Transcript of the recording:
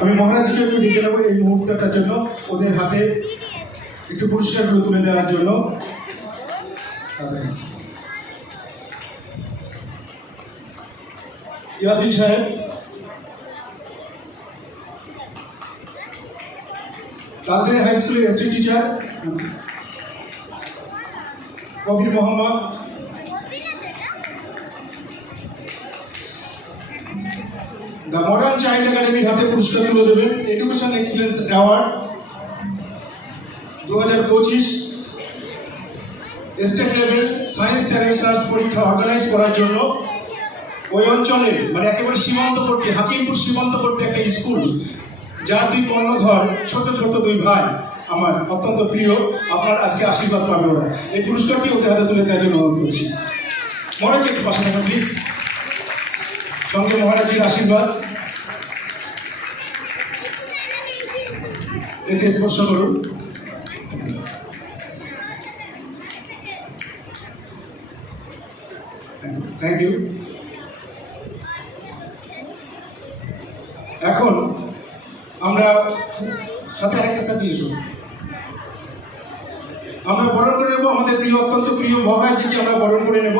আমি মহারাজকে একটু ডেকে নেবো এই মুহূর্তটার জন্য, ওদের হাতে একটু পুরস্কারগুলো তুলে দেওয়ার জন্য। ইয়াসিন সাহেব, তালতলী হাই স্কুলের ST teacher Kabir Mohammad, the modern child একাডেমির হাতে পুরস্কার তুলে দেবেন education excellence award 2025 state level science and research পরীক্ষা অর্গানাইজ করার জন্য ওই অঞ্চলের মানে একেবারে সীমান্তবর্তী হাকিমপুর সীমান্তবর্তী একটা স্কুল, যার দুই কর্ণধর ছোট ছোট দুই ভাই আমার অত্যন্ত প্রিয়, আপনার আজকে আশীর্বাদ পাবে ওরা। এই পুরস্কারটি ওদের হাতে তুলে দেওয়ার জন্য অনুরোধ করছি। মহারাজ একটু পাশে থাকুন প্লিজ, সঙ্গে মহারাজের আশীর্বাদ এটি স্পর্শ করুন। Thank you. এখন আমরা সাথে আরেকটা সাথে এসো, আমরা বরণ করে নেব আমাদের প্রিয় অত্যন্ত প্রিয় মহারাজজিকে আমরা বরণ করে নেব।